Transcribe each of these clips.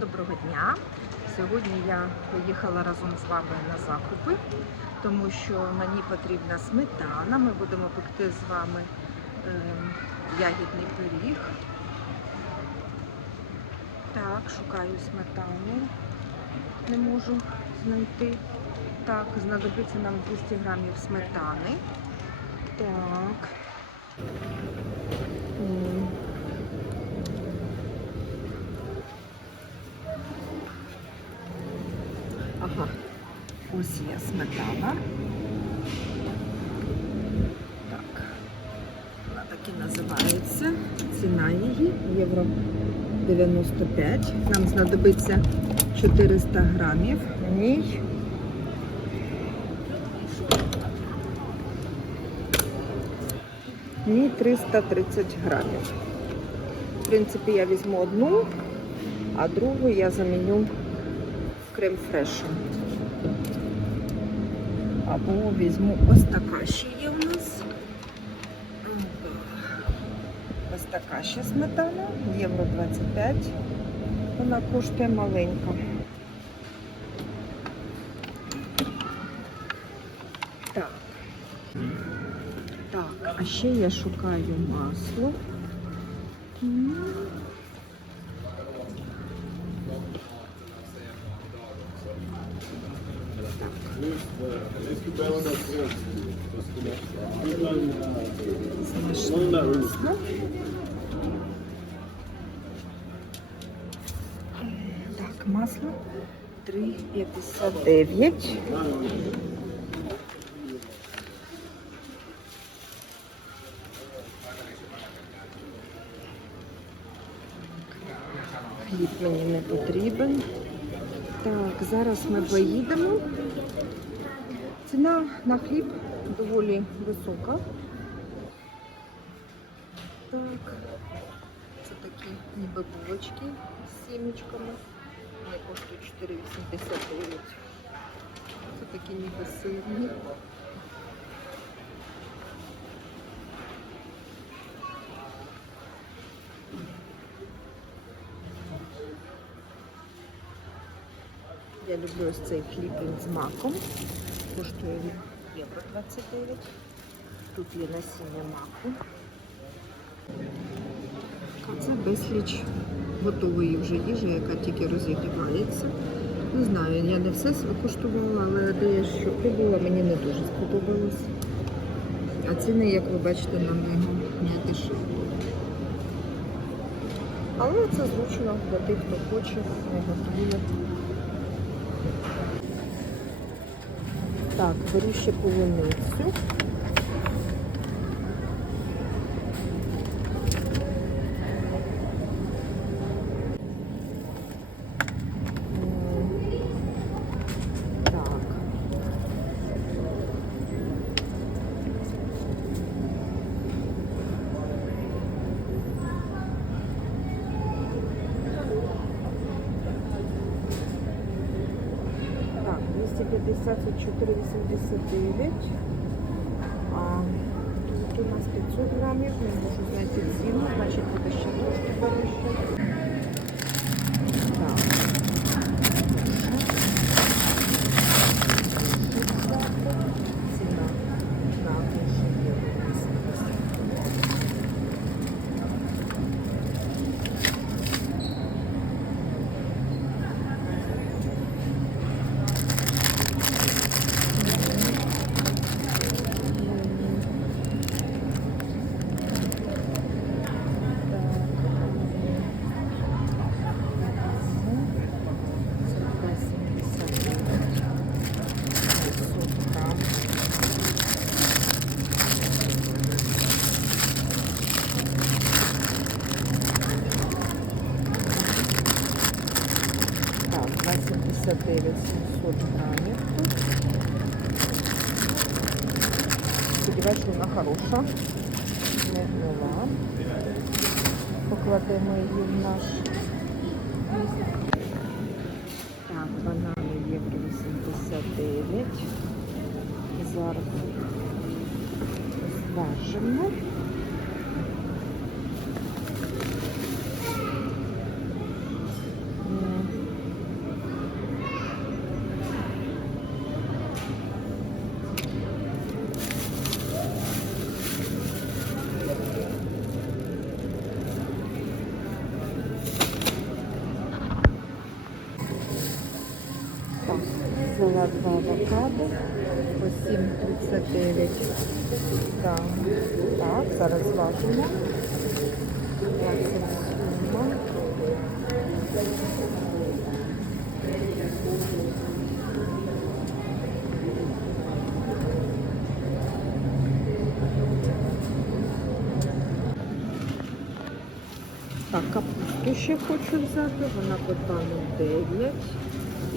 Доброго дня! Сьогодні я поїхала разом з вами на закупи, тому що мені потрібна сметана. Ми будемо пекти з вами е, ягідний пиріг. Так, шукаю сметану. Не можу знайти. Так, знадобиться нам 200 грамів сметани. Так. М. Ага, ось є сметана. Так, вона так і називається. Ціна її євро 95. Нам знадобиться 400 грамів. В ній в ній 330 грамів. В принципі, я візьму одну, а другу я заміню крем фрешем. Або візьму ось така ще є у нас. Ось така ще сметана, євро 25. Вона коштує маленька. Так. Так, а ще я шукаю масло. Масло. Так, масло 3,59. Хліб мені не потрібен. Так, зараз ми поїдемо. Ціна на хліб доволі висока. Так, це такі ніби булочки з сімечками. Вони коштують 4,89. Це такі ніби сирні. Я люблю ось цей хліб з маком. Коштує євро 29. Тут є насіння маку. Це безліч готової вже їжі, яка тільки розігрівається. Не знаю, я не все коштувала, але де що пробувала, мені не дуже сподобалось. А ціни, як ви бачите, на нього не дешеві. Але це зручно для тих, хто хоче, не готує. Так, беру ще полуницю. М, Так. Так, 250 це 4,89. А тут у нас 500 грамів, не можу знайти ціну, значить буде ще трошки дорожче. Так. Ціна на душу є 80. Так, 279 700 грамів тут. Вона хороша. Не гнила. Покладемо її в наш. Так, банани євро 89. Зараз зважимо. Авокадо по 7,39. Так, так, зараз важимо. 27. Так, капусту ще хочу взяти, вона по 2,09.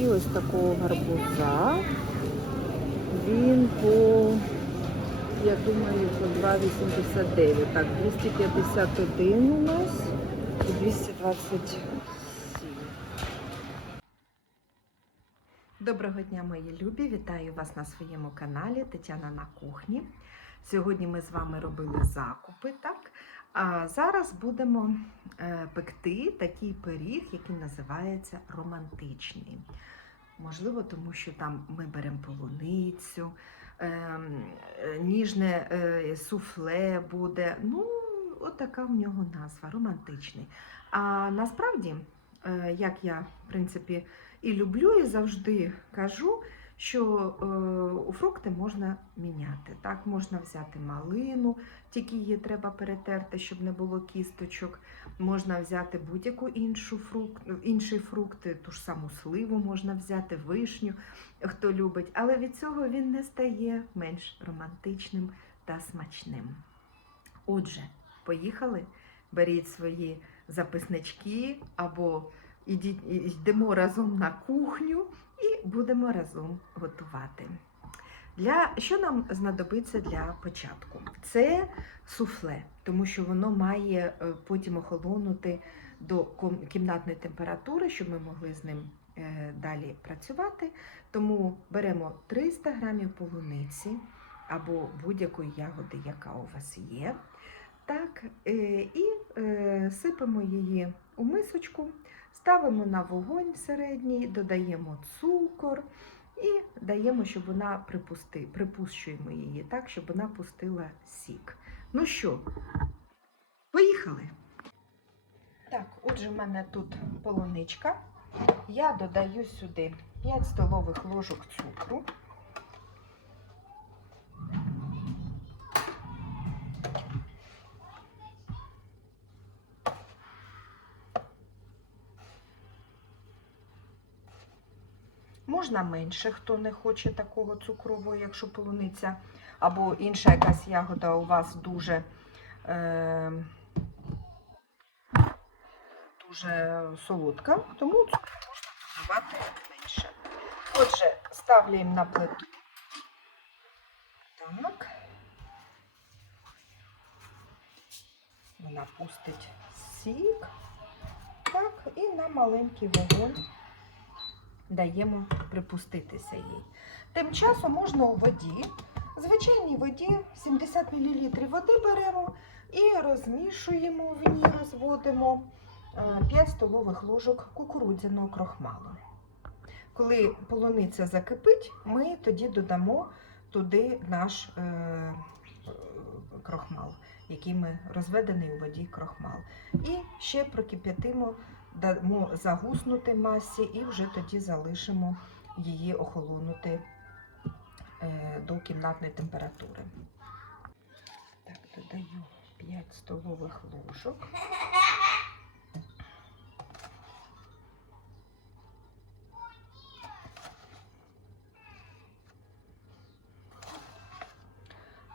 І ось такого гарбуза. Він по, я думаю, по 2,89. Так, 251 у нас і 227. Доброго дня, мої любі! Вітаю вас на своєму каналі Тетяна на кухні. Сьогодні ми з вами робили закупи, так? А зараз будемо е, пекти такий пиріг, який називається романтичний. Можливо, тому що там ми беремо полуницю, ем, е, ніжне е, суфле буде. Ну, от в нього назва романтичний. А насправді, е, як я, в принципі, і люблю, і завжди кажу, що е, фрукти можна міняти. Так, можна взяти малину, тільки її треба перетерти, щоб не було кісточок. Можна взяти будь-яку іншу фрукт, інший фрукт, ту ж саму сливу можна взяти, вишню, хто любить. Але від цього він не стає менш романтичним та смачним. Отже, поїхали, беріть свої записнички або йдемо разом на кухню і будемо разом готувати. Для, що нам знадобиться для початку? Це суфле, тому що воно має е, потім охолонути до кімнатної температури, щоб ми могли з ним е, далі працювати. Тому беремо 300 грамів полуниці або будь-якої ягоди, яка у вас є. Так, е, і сипемо її у мисочку, ставимо на вогонь середній, додаємо цукор і даємо, щоб вона припусти, припущуємо її так, щоб вона пустила сік. Ну що, поїхали. Так, отже, в мене тут полуничка. Я додаю сюди 5 столових ложок цукру. Можна менше, хто не хоче такого цукрового, якщо полуниця або інша якась ягода у вас дуже, е, дуже солодка, тому цукру можна додавати менше. Отже, ставляємо на плиту. Так. Вона пустить сік. Так, і на маленький вогонь даємо припуститися їй. Тим часом можна у воді, звичайній воді, 70 мл води беремо і розмішуємо в ній, розводимо е, 5 столових ложок кукурудзяного крохмалу. Коли полуниця закипить, ми тоді додамо туди наш е, е, крохмал, який ми розведений у воді крохмал. І ще прокип'ятимо дамо загуснути масі і вже тоді залишимо її охолонути е, до кімнатної температури. Так, додаю 5 столових ложок.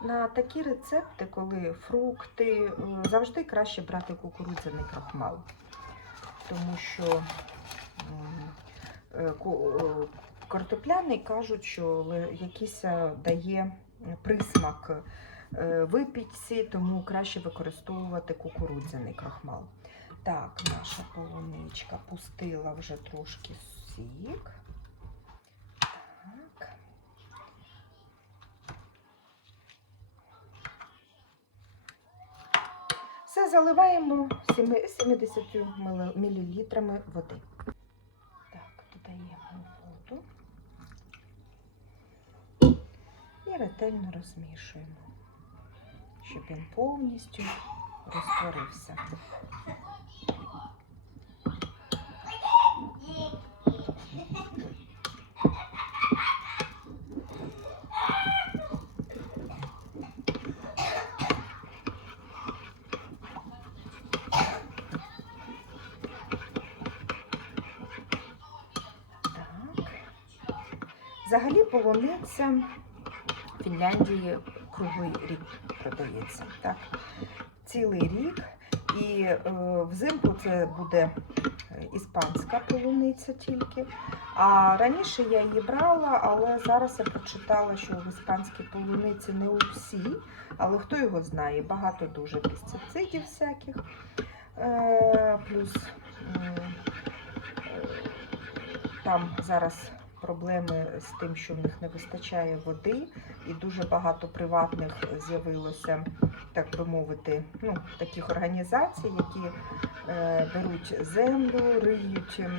На такі рецепти, коли фрукти, е, завжди краще брати кукурудзяний крахмал тому що е, е, картопляний кажуть, що якийсь е, дає присмак випічці, тому краще використовувати кукурудзяний крахмал. Так, наша полуничка пустила вже трошки сік. Так. Заливаємо 70 мл води. Так, додаємо воду і ретельно розмішуємо, щоб він повністю розтворився. Полуниця в Фінляндії круглий рік продається. Так? Цілий рік. І е, взимку це буде е, іспанська полуниця тільки. А раніше я її брала, але зараз я прочитала, що в іспанській полуниці не у всі, але хто його знає, багато дуже пестицидів всяких. Е, плюс е, там зараз проблеми з тим, що в них не вистачає води, і дуже багато приватних з'явилося, так би мовити, ну, таких організацій, які е, беруть землю, риють м,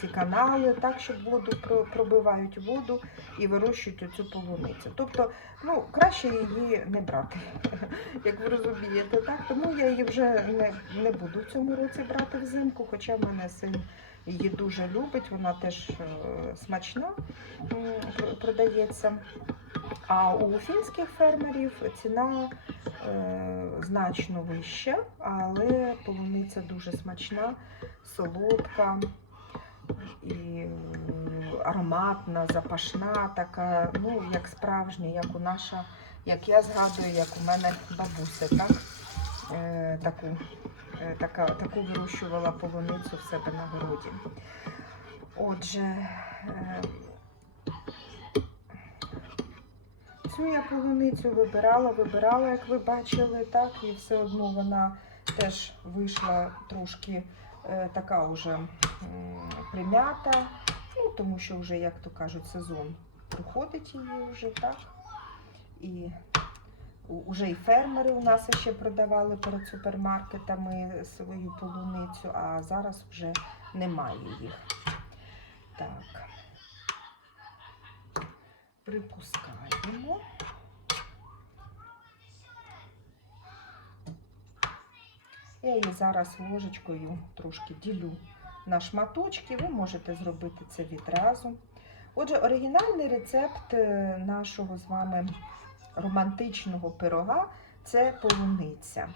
ці канали так, щоб воду про- пробивають воду і вирощують оцю полуницю. Тобто, ну, краще її не брати, як ви розумієте, так? Тому я її вже не, не буду в цьому році брати взимку, хоча в мене син її дуже любить, вона теж е, смачна продається. А у фінських фермерів ціна е, значно вища, але полуниця дуже смачна, солодка і е, ароматна, запашна, така, ну, як справжня, як у наша, як я згадую, як у мене бабуся, так? Е, таку, така, таку вирощувала полуницю в себе на городі. Отже, е, цю я полуницю вибирала, вибирала, як ви бачили, так, і все одно вона теж вийшла трошки е, така вже м, примята, ну, тому що вже, як то кажуть, сезон проходить її вже, так. І уже і фермери у нас ще продавали перед супермаркетами свою полуницю, а зараз вже немає їх. Так. Припускаємо. Я її зараз ложечкою трошки ділю на шматочки. Ви можете зробити це відразу. Отже, оригінальний рецепт е, нашого з вами романтичного пирога це полуниця.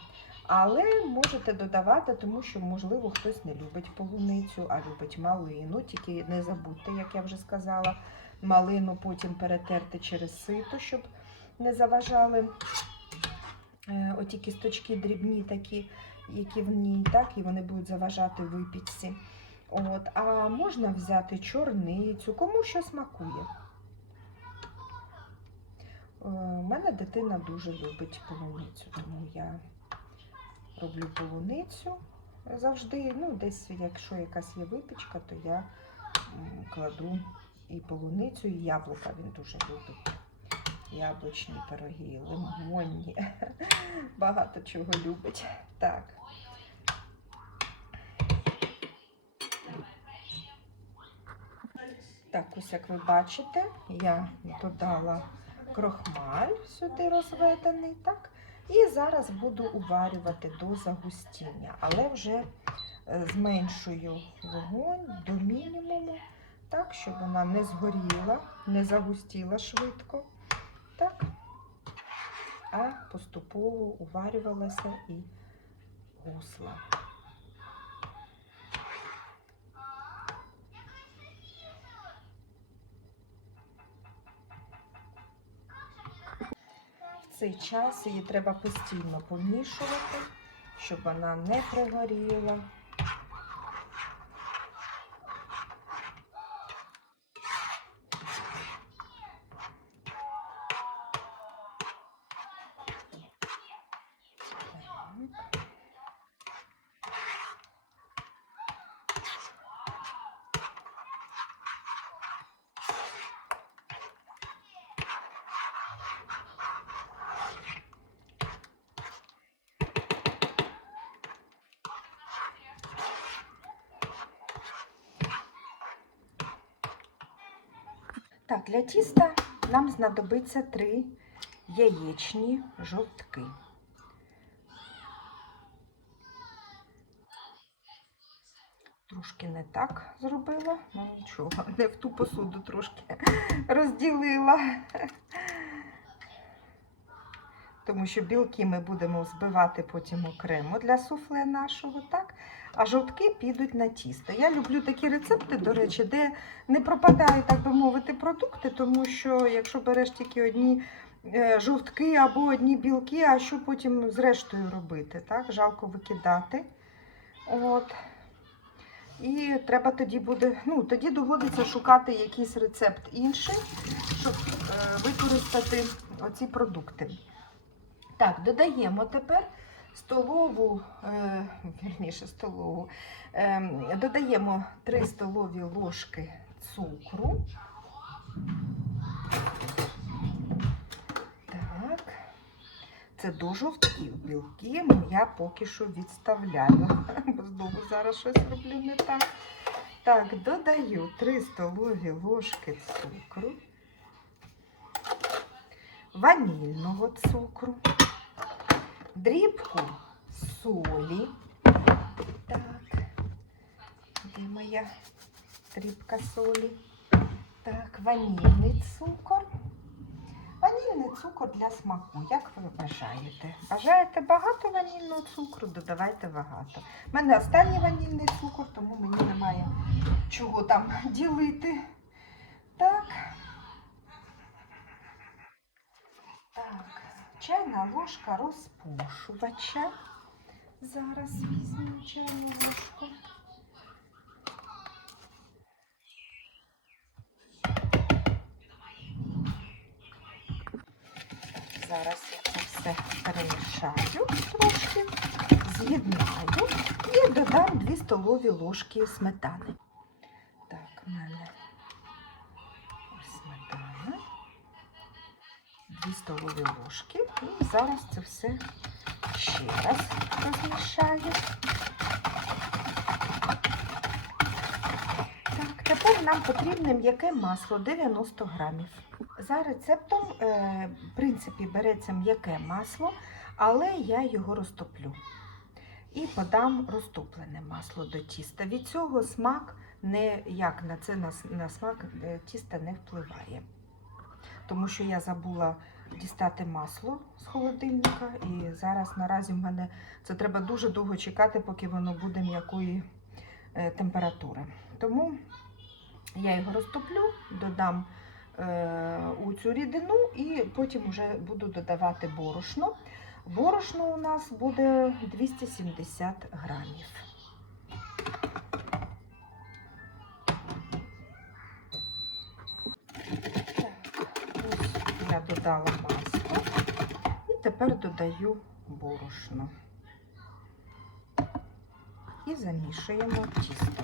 Але можете додавати, тому що, можливо, хтось не любить полуницю, а любить малину. Тільки не забудьте, як я вже сказала, малину потім перетерти через сито, щоб не заважали е, оті кісточки дрібні такі, які в ній, так, і вони будуть заважати випічці. От, а можна взяти чорницю, кому що смакує. Е, У мене дитина дуже любить полуницю, тому я роблю полуницю завжди. Ну, десь, якщо якась є випічка, то я кладу і полуницю, і яблука він дуже любить. Яблучні пироги, лимонні. Багато чого любить. Так. Так, ось як ви бачите, я додала крохмаль сюди розведений, так? І зараз буду уварювати до загустіння, але вже е, зменшую вогонь до мінімуму, так, щоб вона не згоріла, не загустіла швидко. Так? А поступово уварювалася і гусла. Цей час її треба постійно помішувати, щоб вона не пригоріла. Так. Так, для тіста нам знадобиться три яєчні жовтки. Трошки не так зробила, ну нічого, не в ту посуду трошки розділила. Тому що білки ми будемо збивати потім окремо для суфле нашого, так? А жовтки підуть на тісто. Я люблю такі рецепти, до речі, де не пропадають, так би мовити, продукти, тому що якщо береш тільки одні е, жовтки або одні білки, а що потім з рештою робити? Так? Жалко викидати. От. І треба тоді буде, ну тоді доводиться шукати якийсь рецепт інший, щоб е, використати оці продукти. Так, додаємо тепер столову, е, вірніше столову, е, додаємо 3 столові ложки цукру. Так. Це до жовтків білки я поки що відставляю, бо знову зараз щось роблю не так. Так, додаю 3 столові ложки цукру, ванільного цукру, дрібку солі. Так, де моя дрібка солі? Так, ванільний цукор. Ванільний цукор для смаку, як ви бажаєте. Бажаєте багато ванільного цукру, додавайте багато. У мене останній ванільний цукор, тому мені немає чого там ділити. Так. Так, чайна ложка розпушувача. Зараз візьму чайну ложку. Зараз я це все перемішаю трошки, з'єднаю і додам 2 столові ложки сметани. Так, в мене 2 столові ложки. І зараз це все ще раз розмішаю. Так, тепер нам потрібне м'яке масло 90 грамів. За рецептом, е, в принципі, береться м'яке масло, але я його розтоплю. І подам розтоплене масло до тіста. Від цього смак не, як на це на, смак тіста не впливає. Тому що я забула дістати масло з холодильника, і зараз наразі в мене це треба дуже довго чекати, поки воно буде м'якої е, температури. Тому я його розтоплю, додам е, у цю рідину і потім вже буду додавати борошно. Борошно у нас буде 270 грамів. Додала масло і тепер додаю борошно. І замішуємо тісто.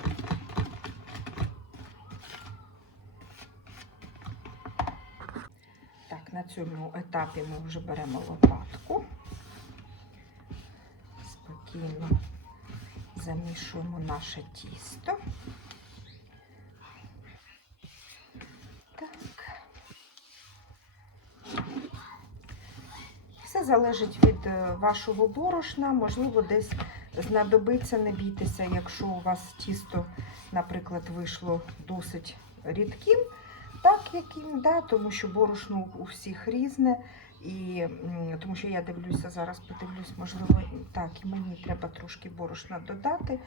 Так, на цьому етапі ми вже беремо лопатку. Спокійно замішуємо наше тісто. Так. Все залежить від е, вашого борошна. Можливо, десь знадобиться, не бійтеся, якщо у вас тісто, наприклад, вийшло досить рідким, так яким, да, тому що борошно у всіх різне. І тому що я дивлюся зараз, подивлюсь, можливо, так, і мені треба трошки борошна додати.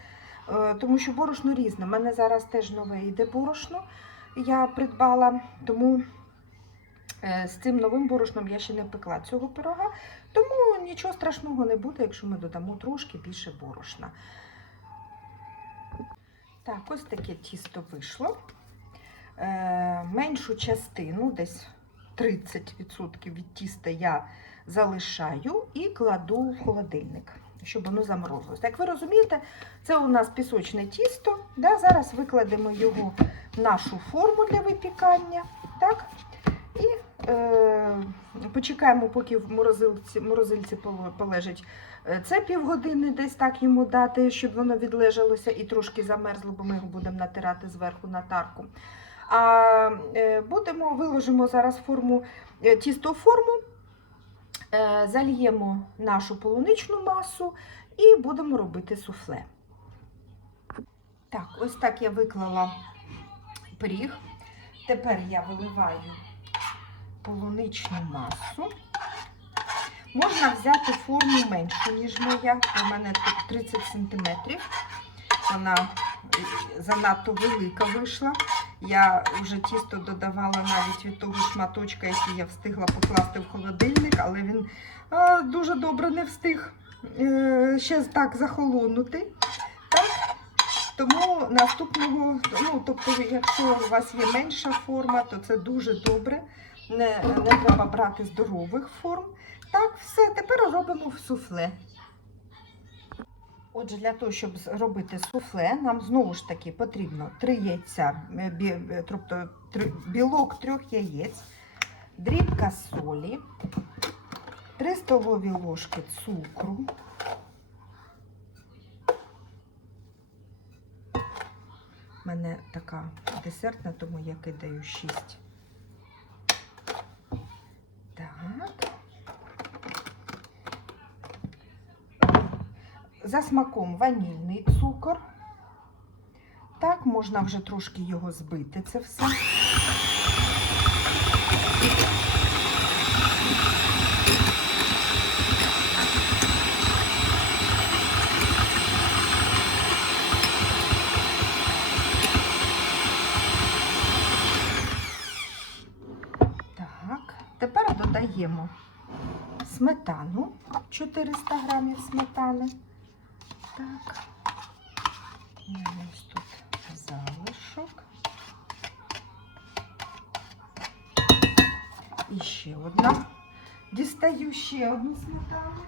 Е, Тому що борошно різне. У мене зараз теж нове йде борошно. Я придбала, тому з цим новим борошном я ще не пекла цього пирога. Тому нічого страшного не буде, якщо ми додамо трошки більше борошна. Так, ось таке тісто вийшло. Е, меншу частину, десь 30% від тіста я залишаю і кладу в холодильник, щоб воно заморозилось. Як ви розумієте, це у нас пісочне тісто. Да? Зараз викладемо його в нашу форму для випікання. Так? Е, почекаємо, поки в морозилці, морозильці поле- полежить. Е, Це півгодини десь так йому дати, щоб воно відлежалося і трошки замерзло, бо ми його будемо натирати зверху на тарку. А е, будемо, виложимо зараз форму, тісто форму, зальємо нашу полуничну масу і будемо робити суфле. Так, ось так я виклала пиріг. Тепер я виливаю полуничну масу. Можна взяти форму меншу, ніж моя. У мене тут 30 см. вона занадто велика вийшла. Я вже тісто додавала навіть від того шматочка, який я встигла покласти в холодильник, але він а, дуже добре не встиг е, ще так захолонути. Так? Тому наступного, ну тобто, якщо у вас є менша форма, то це дуже добре. Не, не треба брати здорових форм. Так, все, тепер робимо суфле. Отже, для того, щоб зробити суфле, нам знову ж таки потрібно 3 яйця, е, е, тобто білок трьох яєць, дрібка солі, 3 столові ложки цукру. У мене така десертна, тому я кидаю 6. Так. За смаком ванільний цукор. Так, можна вже трошки його збити, це все. Так, тепер додаємо сметану, 400 І ще одна. Дістаю ще одну сметану.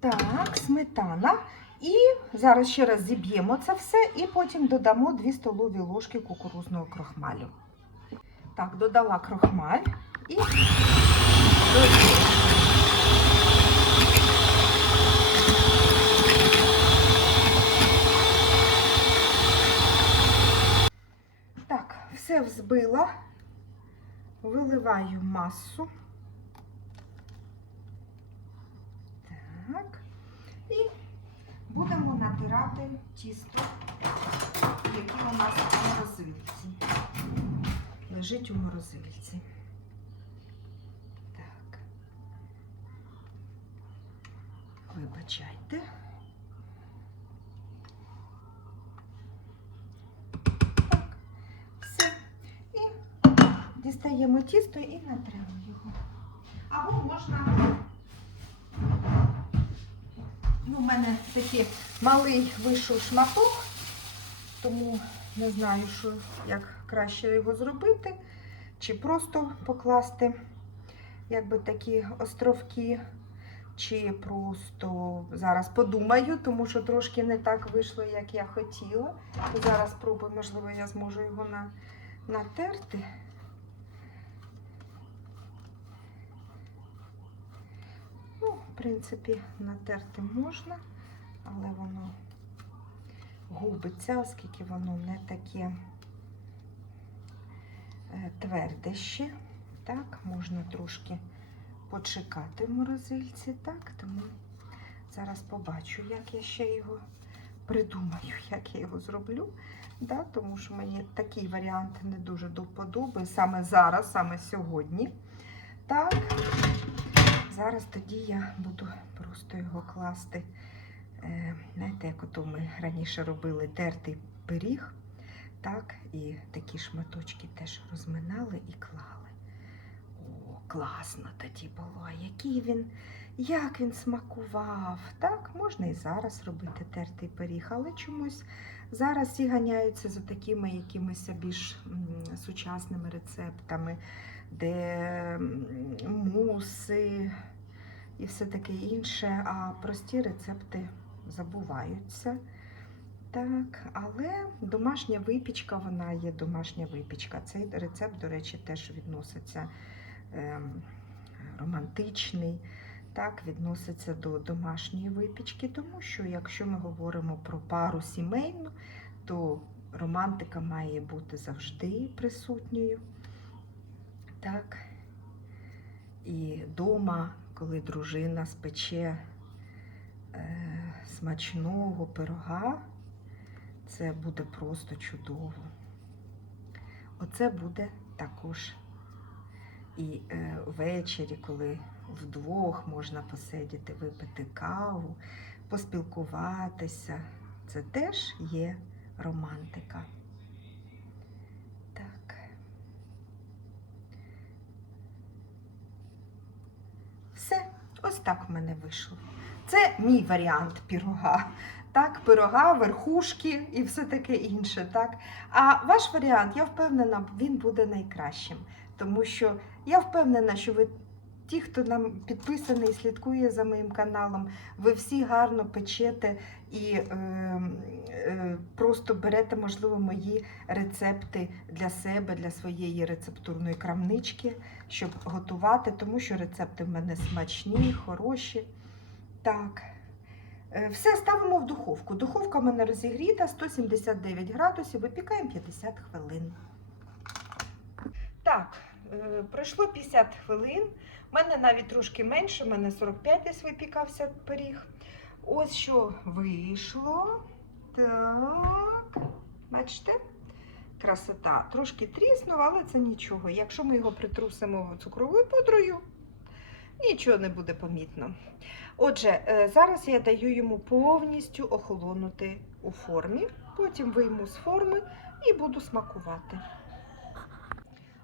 Так. Сметана. І зараз ще раз зіб'ємо це все, і потім додамо 2 столові ложки кукурузного крохмалю. Так, додала крохмаль і так, все взбила, виливаю масу. Так. І будемо натирати тісто, яке у нас у морозильці. Лежить у морозильці. Так. Вибачайте. Так. Все. І дістаємо тісто і натремо його. Або можна. Ну, у мене такий малий вийшов шматок, тому не знаю, що, як краще його зробити. Чи просто покласти якби такі островки, чи просто зараз подумаю, тому що трошки не так вийшло, як я хотіла. Зараз спробую, можливо, я зможу його на, натерти. Ну, в принципі, натерти можна, але воно губиться, оскільки воно не таке тверде ще. Так, можна трошки почекати в морозильці, так, тому зараз побачу, як я ще його придумаю, як я його зроблю. Да, тому що мені такий варіант не дуже до вподоби саме зараз, саме сьогодні. Так, Зараз тоді я буду просто його класти. Е, знаєте, як ото ми раніше робили тертий пиріг, так, і такі шматочки теж розминали і клали. О, класно тоді було. Який він, як він смакував. Так, можна і зараз робити тертий пиріг, але чомусь зараз всі ганяються за такими якимись більш сучасними рецептами, де муси і все таке інше, а прості рецепти забуваються. Так, але домашня випічка, вона є домашня випічка. Цей рецепт, до речі, теж відноситься ем, романтичний, так, відноситься до домашньої випічки, тому що якщо ми говоримо про пару сімейну, то романтика має бути завжди присутньою. Так. І дома, коли дружина спече е, смачного пирога. Це буде просто чудово. Оце буде також і е, ввечері, коли вдвох можна посидіти, випити каву, поспілкуватися. Це теж є романтика. Так. Все, ось так в мене вийшло. Це мій варіант пірога. Так, пирога, верхушки і все таке інше. Так? А ваш варіант, я впевнена, він буде найкращим. Тому що я впевнена, що ви, ті, хто нам підписаний і слідкує за моїм каналом, ви всі гарно печете і е, е, просто берете, можливо, мої рецепти для себе, для своєї рецептурної крамнички, щоб готувати, тому що рецепти в мене смачні, хороші. Так. Е, Все ставимо в духовку. Духовка в мене розігріта 179 градусів, випікаємо 50 хвилин. Так, е, пройшло 50 хвилин. У мене навіть трошки менше, у мене 45 десь випікався пиріг. Ось що вийшло. Так, бачите? Красота. Трошки тріснув, але це нічого. Якщо ми його притрусимо цукровою пудрою, нічого не буде помітно. Отже, е, зараз я даю йому повністю охолонути у формі. Потім вийму з форми і буду смакувати.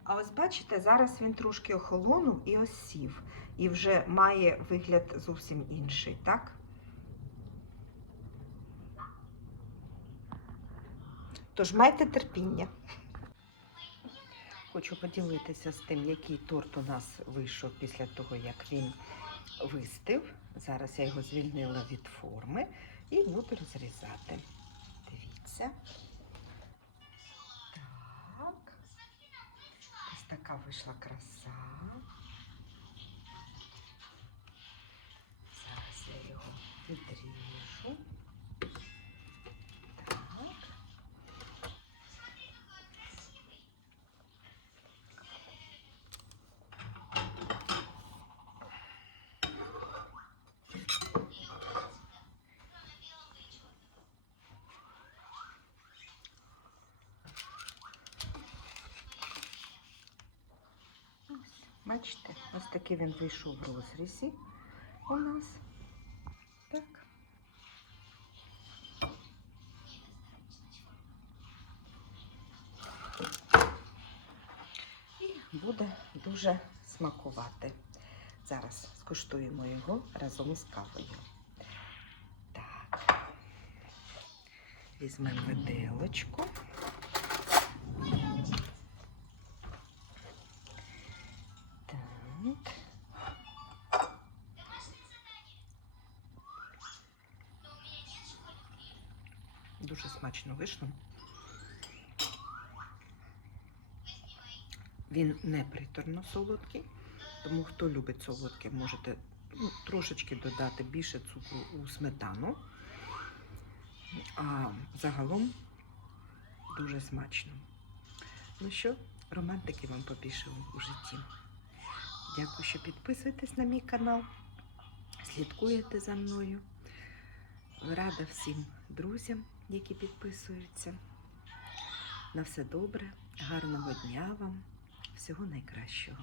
А ось бачите, зараз він трошки охолонув і осів. І вже має вигляд зовсім інший, так? Тож майте терпіння. Хочу поділитися з тим, який торт у нас вийшов після того, як він вистив. Зараз я його звільнила від форми і буду розрізати. Дивіться. Так. Ось така вийшла краса. Зараз я його відріжу. Так. Ось, бачите, ось такий він вийшов в розрізі у нас. Так. І буде дуже смакувати. Зараз скуштуємо його разом із кавою. Так. Візьмемо виделочку. Смачно вийшло. Він не приторно солодкий, тому хто любить солодке, можете ну, трошечки додати більше цукру у сметану. А загалом дуже смачно. Ну що, романтики вам побільше у житті. Дякую, що підписуєтесь на мій канал, слідкуєте за мною. Рада всім друзям, які підписуються. На все добре, гарного дня вам, всього найкращого.